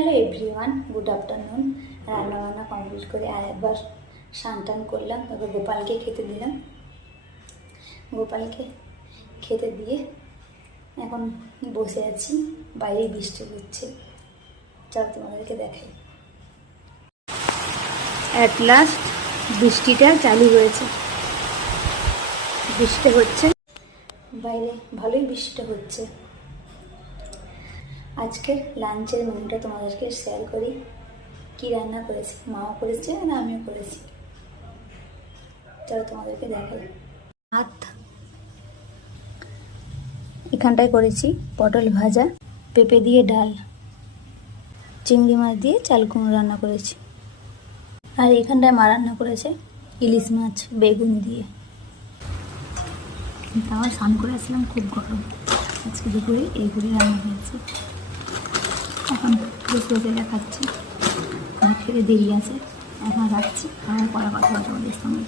Hello everyone, good afternoon. রান্নাবান্না complete করে আর একবার স্নান টান করলাম। এবার গোপালকে খেতে দিলাম। গোপালকে খেতে দিয়ে এখন বসে আছি। বাইরে বৃষ্টি হচ্ছে, চল তোমাদেরকে দেখাই। অ্যাট লাস্ট বৃষ্টিটা চালু হয়েছে। বৃষ্টি হচ্ছে বাইরে, ভালোই বৃষ্টি হচ্ছে। আজকে লাঞ্চের মেনুটা তোমাদেরকে শেয়ার করি। কি রান্না করেছি, মাও করেছে আর আমিও করেছি। চলো তোমাদেরকে দেখাই। ভাত এখানটায় করেছি, পটল ভাজা, পেঁপে দিয়ে ডাল, চিংড়ি মাছ দিয়ে চাল কুমড়ো রান্না করেছি। আর এখানটায় মা রান্না করেছে ইলিশ মাছ বেগুন দিয়ে। আমার স্নান করে আসলাম, খুব গরম। আজকে দুপুরে এইগুলি রান্না হয়েছে। এখন বসে বসে খাচ্ছি, খেতে দেরি আছে। এখন রাখছি, আমার পরে কথা বলবো তোমাদের সঙ্গে।